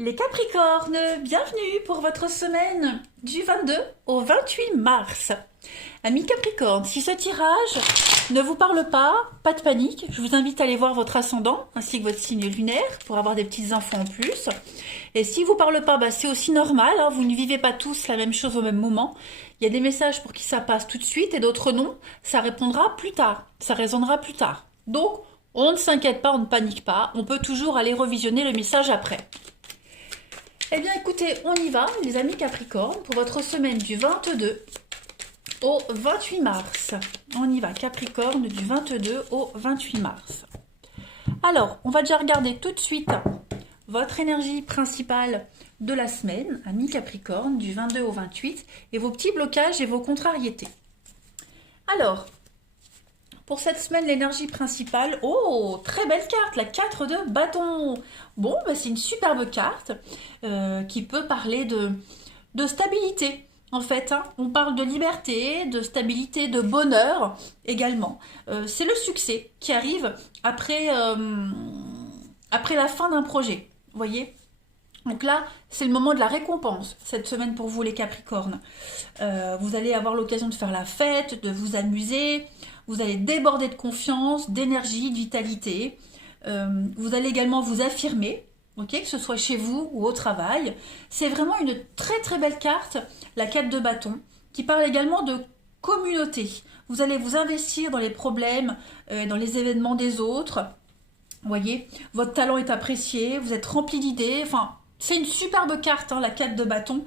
Les Capricornes, bienvenue pour votre semaine du 22 au 28 mars. Amis Capricornes, si ce tirage ne vous parle pas de panique, je vous invite à aller voir votre ascendant ainsi que votre signe lunaire pour avoir des petites infos en plus. Et si vous parle pas, c'est aussi normal, hein, vous ne vivez pas tous la même chose au même moment. Il y a des messages pour qui ça passe tout de suite et d'autres non, ça répondra plus tard, ça résonnera plus tard. Donc, on ne s'inquiète pas, on ne panique pas, on peut toujours aller revisionner le message après. Eh bien écoutez, on y va les amis Capricornes pour votre semaine du 22 au 28 mars. On y va Capricorne du 22 au 28 mars. Alors, on va déjà regarder tout de suite votre énergie principale de la semaine, amis Capricorne, du 22 au 28, et vos petits blocages et vos contrariétés. Alors, pour cette semaine, l'énergie principale, oh, très belle carte, la 4 de bâton. Bon, c'est une superbe carte qui peut parler de stabilité, en fait. Hein. On parle de liberté, de stabilité, de bonheur également. C'est le succès qui arrive après la fin d'un projet, vous voyez. Donc là, c'est le moment de la récompense, cette semaine pour vous les Capricornes. Vous allez avoir l'occasion de faire la fête, de vous amuser, vous allez déborder de confiance, d'énergie, de vitalité. Vous allez également vous affirmer, okay, que ce soit chez vous ou au travail. C'est vraiment une très très belle carte, la 4 de bâton, qui parle également de communauté. Vous allez vous investir dans les problèmes, dans les événements des autres. Vous voyez, votre talent est apprécié, vous êtes rempli d'idées, enfin... C'est une superbe carte, hein, la 4 de bâton.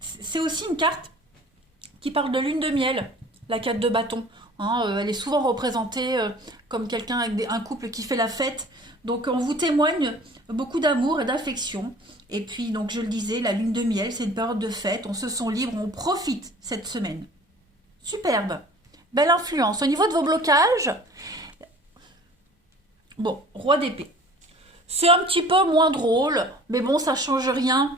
C'est aussi une carte qui parle de lune de miel, la 4 de bâton. Hein, elle est souvent représentée comme quelqu'un avec un couple qui fait la fête. Donc on vous témoigne beaucoup d'amour et d'affection. Et puis, donc je le disais, la lune de miel, c'est une période de fête. On se sent libre, on profite cette semaine. Superbe. Belle influence. Au niveau de vos blocages, bon, roi d'épée. C'est un petit peu moins drôle, mais bon, ça change rien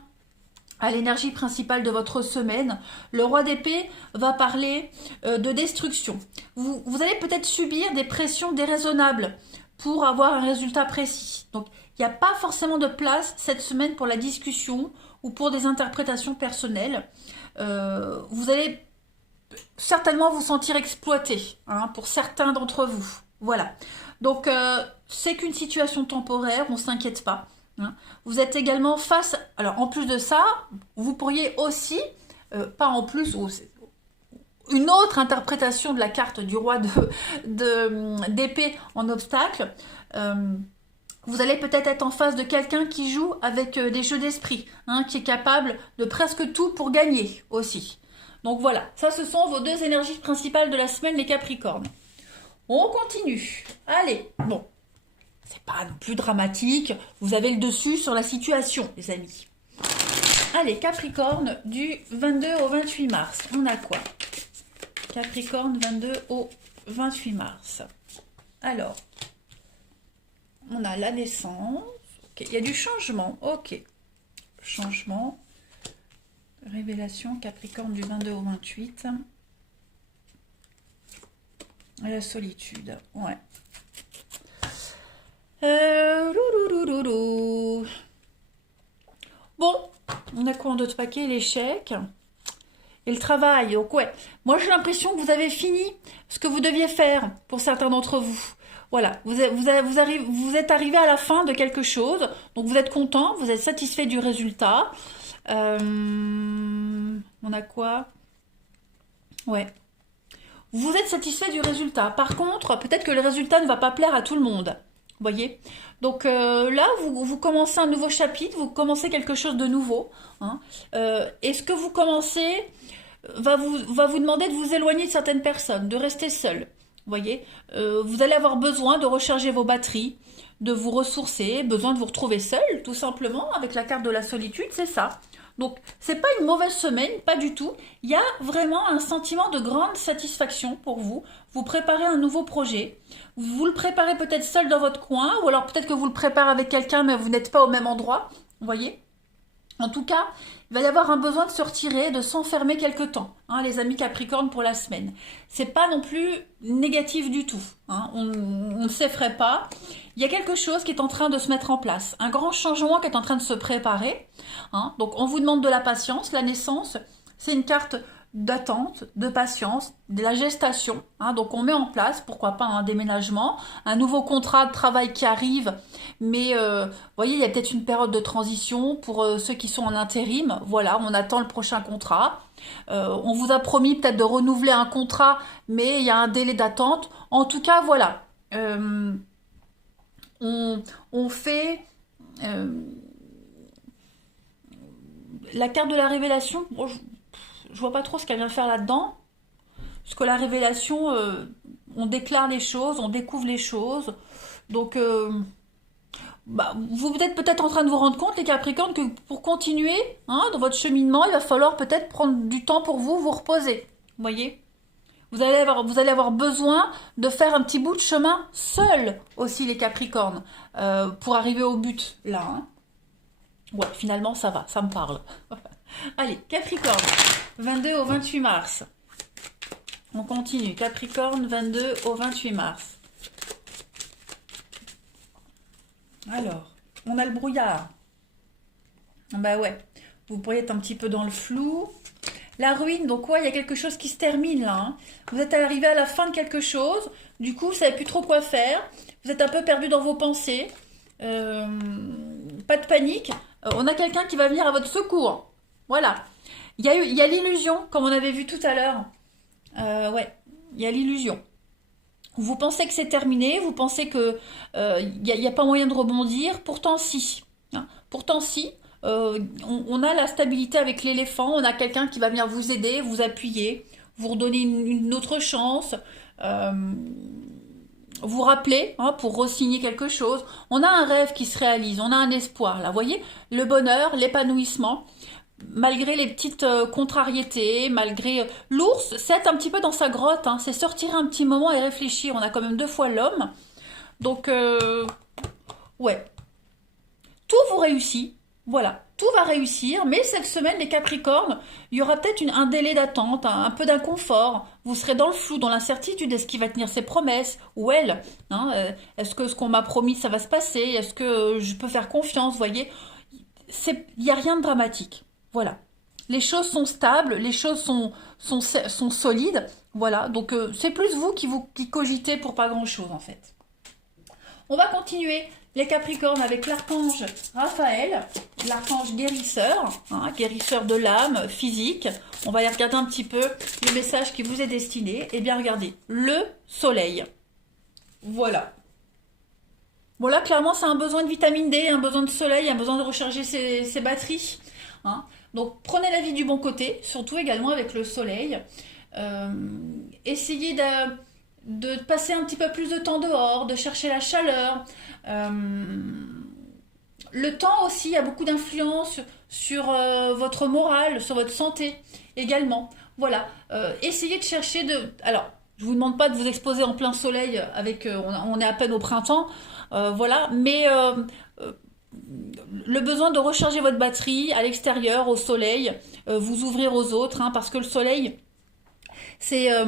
à l'énergie principale de votre semaine. Le roi d'épée va parler de destruction. Vous allez peut-être subir des pressions déraisonnables pour avoir un résultat précis. Donc, il n'y a pas forcément de place cette semaine pour la discussion ou pour des interprétations personnelles. Vous allez certainement vous sentir exploité, hein, pour certains d'entre vous. Voilà. Donc, c'est qu'une situation temporaire, on ne s'inquiète pas. Hein. Vous êtes également face... Alors, en plus de ça, vous pourriez aussi, pas en plus, une autre interprétation de la carte du roi d'épée en obstacle. Vous allez peut-être être en face de quelqu'un qui joue avec des jeux d'esprit, hein, qui est capable de presque tout pour gagner aussi. Donc voilà, ça ce sont vos deux énergies principales de la semaine, les Capricornes. On continue. Allez, bon, c'est pas non plus dramatique. Vous avez le dessus sur la situation, les amis. Allez, Capricorne, du 22 au 28 mars. On a quoi? Capricorne, 22 au 28 mars. Alors, on a la naissance. Ok, il y a du changement. Ok, changement. Révélation, Capricorne, du 22 au 28. La solitude, ouais. Bon, on a quoi en d'autres paquets? L'échec et le travail. Donc ouais, moi j'ai l'impression que vous avez fini ce que vous deviez faire pour certains d'entre vous. Voilà, vous êtes arrivé à la fin de quelque chose, donc vous êtes content, vous êtes satisfait du résultat. On a quoi? Ouais. Vous êtes satisfait du résultat. Par contre, peut-être que le résultat ne va pas plaire à tout le monde. Vous voyez? Donc là, vous commencez un nouveau chapitre, vous commencez quelque chose de nouveau. Hein. Et ce que vous commencez va vous demander de vous éloigner de certaines personnes, de rester seul. Vous voyez? Vous allez avoir besoin de recharger vos batteries, de vous ressourcer, besoin de vous retrouver seul, tout simplement, avec la carte de la solitude, c'est ça. Donc, c'est pas une mauvaise semaine, pas du tout. Il y a vraiment un sentiment de grande satisfaction pour vous. Vous préparez un nouveau projet. Vous le préparez peut-être seul dans votre coin, ou alors peut-être que vous le préparez avec quelqu'un, mais vous n'êtes pas au même endroit. Vous voyez? En tout cas, il va y avoir un besoin de se retirer, de s'enfermer quelque temps, hein, les amis Capricorne pour la semaine. C'est pas non plus négatif du tout, hein, on ne s'effraie pas. Il y a quelque chose qui est en train de se mettre en place, un grand changement qui est en train de se préparer, hein. Donc on vous demande de la patience, la naissance, c'est une carte d'attente, de patience, de la gestation, hein. Donc on met en place, pourquoi pas un déménagement, un nouveau contrat de travail qui arrive, mais vous voyez, il y a peut-être une période de transition pour ceux qui sont en intérim, voilà, on attend le prochain contrat. On vous a promis peut-être de renouveler un contrat, mais il y a un délai d'attente. En tout cas, voilà, on fait la carte de la révélation. Bon, je vois pas trop ce qu'elle vient faire là-dedans. Parce que la révélation, on déclare les choses, on découvre les choses. Donc, vous êtes peut-être en train de vous rendre compte, les Capricornes, que pour continuer, hein, dans votre cheminement, il va falloir peut-être prendre du temps pour vous reposer. Vous voyez, vous allez avoir besoin de faire un petit bout de chemin seul aussi, les Capricornes, pour arriver au but, là. Hein. Ouais, finalement, ça va, ça me parle. Allez, Capricorne, 22 au 28 mars. On continue. Capricorne, 22 au 28 mars. Alors, on a le brouillard. Bah ouais, vous pourriez être un petit peu dans le flou. La ruine, donc ouais, il y a quelque chose qui se termine là. Hein. Vous êtes arrivé à la fin de quelque chose. Du coup, vous savez plus trop quoi faire. Vous êtes un peu perdu dans vos pensées. Pas de panique. On a quelqu'un qui va venir à votre secours. Voilà. Il y a l'illusion, comme on avait vu tout à l'heure. Ouais, il y a l'illusion. Vous pensez que c'est terminé, vous pensez que y a pas moyen de rebondir, pourtant si. Hein. Pourtant si. On a la stabilité avec l'éléphant, on a quelqu'un qui va venir vous aider, vous appuyer, vous redonner une autre chance, vous rappeler, hein, pour re-signer quelque chose. On a un rêve qui se réalise, on a un espoir là, vous voyez, le bonheur, l'épanouissement. Malgré les petites contrariétés, malgré l'ours, c'est un petit peu dans sa grotte, hein, c'est sortir un petit moment et réfléchir. On a quand même 2 fois l'homme, donc ouais, tout vous réussit, voilà, tout va réussir. Mais cette semaine, les Capricornes, il y aura peut-être un délai d'attente, un peu d'inconfort. Vous serez dans le flou, dans l'incertitude. Est-ce qu'il va tenir ses promesses ou elle, hein, est-ce que ce qu'on m'a promis, ça va se passer? Est-ce que je peux faire confiance? Vous voyez, il n'y a rien de dramatique. Voilà. Les choses sont stables, les choses sont solides. Voilà. Donc, c'est plus vous qui cogitez pour pas grand-chose, en fait. On va continuer, les Capricornes, avec l'archange Raphaël, l'archange guérisseur, hein, guérisseur de l'âme, physique. On va aller regarder un petit peu le message qui vous est destiné. Eh bien, regardez, le soleil. Voilà. Bon, là, clairement, c'est un besoin de vitamine D, un besoin de soleil, un besoin de recharger ses batteries. Hein. Donc prenez la vie du bon côté, surtout également avec le soleil. Essayez de passer un petit peu plus de temps dehors, de chercher la chaleur. Le temps aussi a beaucoup d'influence sur votre morale, sur votre santé également. Voilà, essayez de chercher Alors, je vous demande pas de vous exposer en plein soleil avec... on est à peine au printemps, voilà, mais... le besoin de recharger votre batterie à l'extérieur, au soleil, vous ouvrir aux autres, hein, parce que le soleil, ça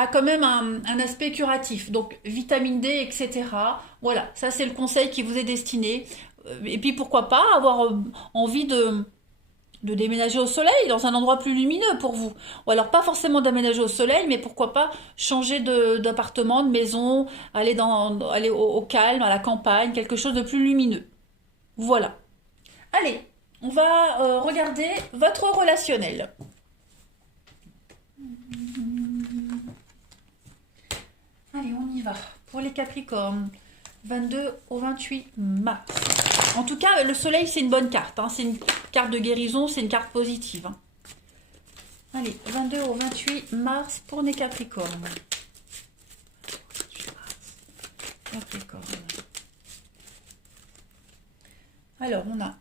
a quand même un aspect curatif. Donc, vitamine D, etc. Voilà, ça c'est le conseil qui vous est destiné. Et puis, pourquoi pas avoir envie de déménager au soleil, dans un endroit plus lumineux pour vous. Ou alors pas forcément d'aménager au soleil, mais pourquoi pas changer d'appartement, de maison, aller au calme, à la campagne, quelque chose de plus lumineux. Voilà. Allez, on va regarder votre relationnel. Allez, on y va. Pour les Capricornes, 22 au 28 mars. En tout cas, le soleil, c'est une bonne carte. Hein. C'est une carte de guérison, c'est une carte positive. Hein. Allez, 22 au 28 mars pour les Capricornes. Capricorne. Alors, on a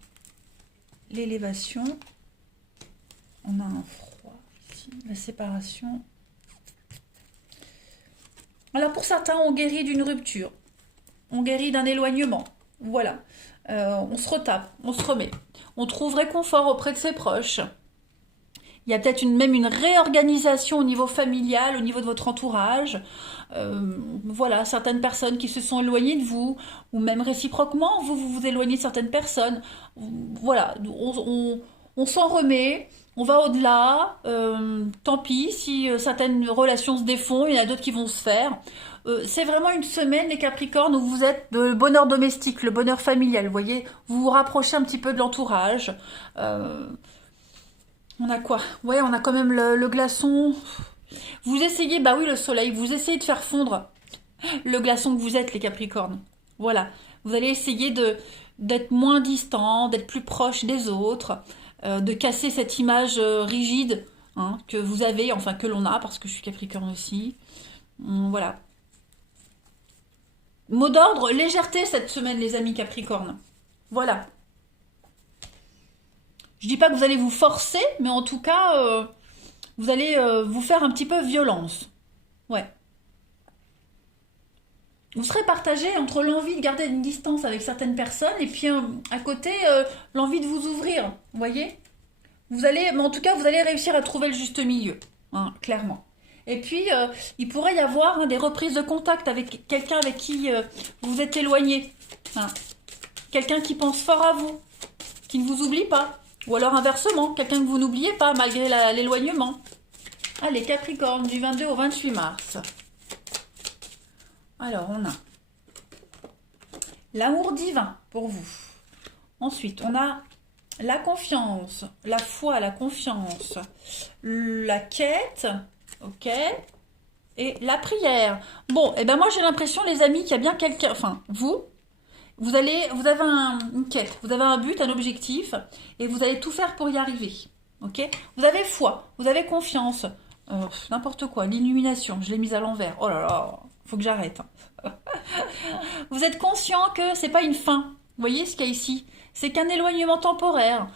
l'élévation. On a un froid ici, la séparation. Alors, pour certains, on guérit d'une rupture. On guérit d'un éloignement. Voilà. On se retape, on se remet. On trouve réconfort auprès de ses proches. Il y a peut-être même une réorganisation au niveau familial, au niveau de votre entourage. Voilà, certaines personnes qui se sont éloignées de vous, ou même réciproquement, vous éloignez de certaines personnes. Voilà, on s'en remet, on va au-delà. Tant pis si certaines relations se défont, il y en a d'autres qui vont se faire. C'est vraiment une semaine, les Capricornes, où vous êtes le bonheur domestique, le bonheur familial. Vous voyez, vous vous rapprochez un petit peu de l'entourage. On a quoi? Ouais, on a quand même le glaçon. Vous essayez, bah oui, le soleil, vous essayez de faire fondre le glaçon que vous êtes, les Capricornes. Voilà. Vous allez essayer d'être moins distant, d'être plus proche des autres, de casser cette image rigide, hein, que vous avez, enfin que l'on a, parce que je suis Capricorne aussi. Voilà. Mot d'ordre, légèreté cette semaine, les amis Capricornes. Voilà. Je dis pas que vous allez vous forcer, mais en tout cas, vous allez vous faire un petit peu violence. Ouais. Vous serez partagé entre l'envie de garder une distance avec certaines personnes et puis à côté l'envie de vous ouvrir. Vous voyez? Vous allez, mais en tout cas, vous allez réussir à trouver le juste milieu, hein, clairement. Et puis, il pourrait y avoir des reprises de contact avec quelqu'un avec qui vous êtes éloigné. Hein. Quelqu'un qui pense fort à vous, qui ne vous oublie pas. Ou alors inversement, quelqu'un que vous n'oubliez pas malgré l'éloignement. Allez, Capricorne, du 22 au 28 mars. Alors, on a l'amour divin pour vous. Ensuite, on a la confiance, la foi, la confiance, la quête, ok, et la prière. Bon, et ben moi j'ai l'impression, les amis, qu'il y a bien quelqu'un, enfin, vous avez une quête, vous avez un but, un objectif, et vous allez tout faire pour y arriver, ok. Vous avez foi, vous avez confiance, n'importe quoi, l'illumination, je l'ai mise à l'envers, oh là là, faut que j'arrête. Vous êtes conscient que c'est pas une fin. Vous voyez ce qu'il y a ici? C'est qu'un éloignement temporaire.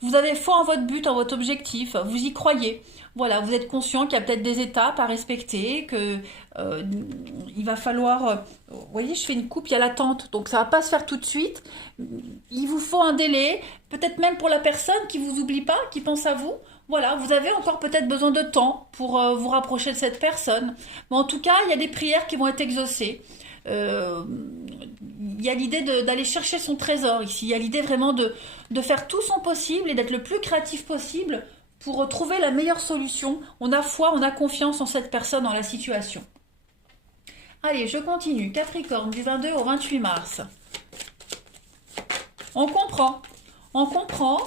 Vous avez foi en votre but, en votre objectif. Vous y croyez. Voilà, vous êtes conscient qu'il y a peut-être des étapes à respecter, que il va falloir. Vous voyez, je fais une coupe, il y a l'attente, donc ça va pas se faire tout de suite. Il vous faut un délai, peut-être même pour la personne qui vous oublie pas, qui pense à vous. Voilà, vous avez encore peut-être besoin de temps pour vous rapprocher de cette personne. Mais en tout cas, il y a des prières qui vont être exaucées. Il y a l'idée d'aller chercher son trésor ici. Il y a l'idée vraiment de faire tout son possible et d'être le plus créatif possible pour trouver la meilleure solution. On a foi, on a confiance en cette personne, dans la situation. Allez, je continue. Capricorne, du 22 au 28 mars. On comprend. On comprend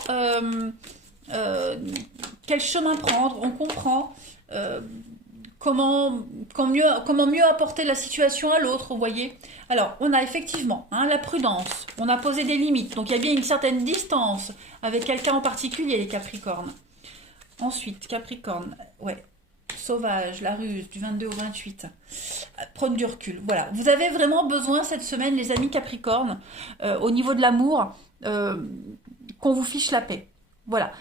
quel chemin prendre. On comprend comment mieux apporter la situation à l'autre, vous voyez. Alors, on a effectivement la prudence. On a posé des limites. Donc, il y a bien une certaine distance avec quelqu'un en particulier, les Capricornes. Ensuite, Capricorne, ouais, sauvage, la ruse, du 22 au 28. Prendre du recul, voilà. Vous avez vraiment besoin cette semaine, les amis Capricorne, au niveau de l'amour, qu'on vous fiche la paix. Voilà.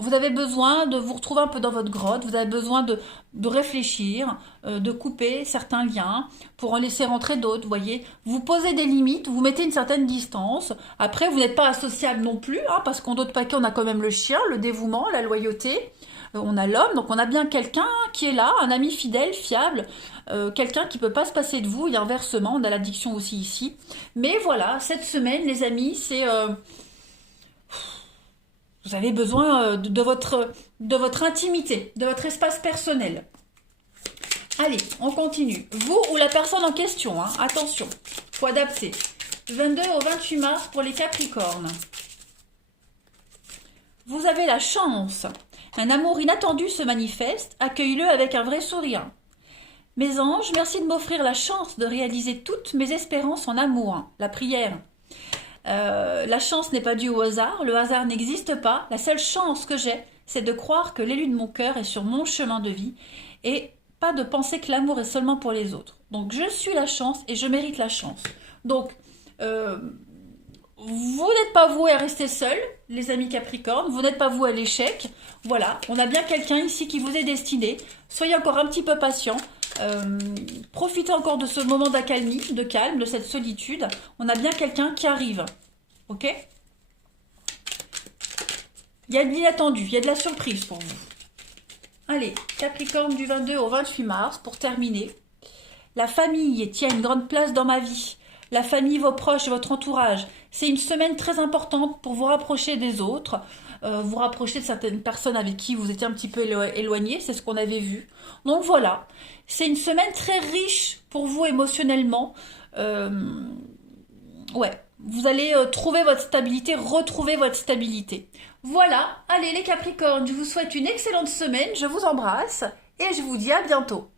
Vous avez besoin de vous retrouver un peu dans votre grotte, vous avez besoin de réfléchir, de couper certains liens pour en laisser rentrer d'autres, vous voyez. Vous posez des limites, vous mettez une certaine distance. Après, vous n'êtes pas associable non plus, parce qu'en d'autres paquets, on a quand même le chien, le dévouement, la loyauté. On a l'homme, donc on a bien quelqu'un qui est là, un ami fidèle, fiable, quelqu'un qui peut pas se passer de vous, et inversement, on a l'addiction aussi ici. Mais voilà, cette semaine, les amis, c'est... vous avez besoin de votre intimité, de votre espace personnel. Allez, on continue. Vous ou la personne en question, attention, faut adapter. 22 au 28 mars pour les Capricornes. Vous avez la chance. Un amour inattendu se manifeste, accueillez-le avec un vrai sourire. Mes anges, merci de m'offrir la chance de réaliser toutes mes espérances en amour. La prière. La chance n'est pas due au hasard, le hasard n'existe pas. La seule chance que j'ai, c'est de croire que l'élu de mon cœur est sur mon chemin de vie et pas de penser que l'amour est seulement pour les autres. Donc je suis la chance et je mérite la chance. Donc vous n'êtes pas voués à rester seul, les amis Capricorne, vous n'êtes pas voués à l'échec. Voilà, on a bien quelqu'un ici qui vous est destiné. Soyez encore un petit peu patient. Profitez encore de ce moment d'accalmie, de calme, de cette solitude. On a bien quelqu'un qui arrive. Ok? Il y a de l'inattendu, il y a de la surprise pour vous. Allez, Capricorne du 22 au 28 mars, pour terminer. La famille tient une grande place dans ma vie. La famille, vos proches, votre entourage. C'est une semaine très importante pour vous rapprocher des autres, vous rapprocher de certaines personnes avec qui vous étiez un petit peu éloigné, c'est ce qu'on avait vu. Donc voilà, c'est une semaine très riche pour vous émotionnellement. Ouais, vous allez trouver votre stabilité, retrouver votre stabilité. Voilà, allez les Capricornes, je vous souhaite une excellente semaine, je vous embrasse et je vous dis à bientôt.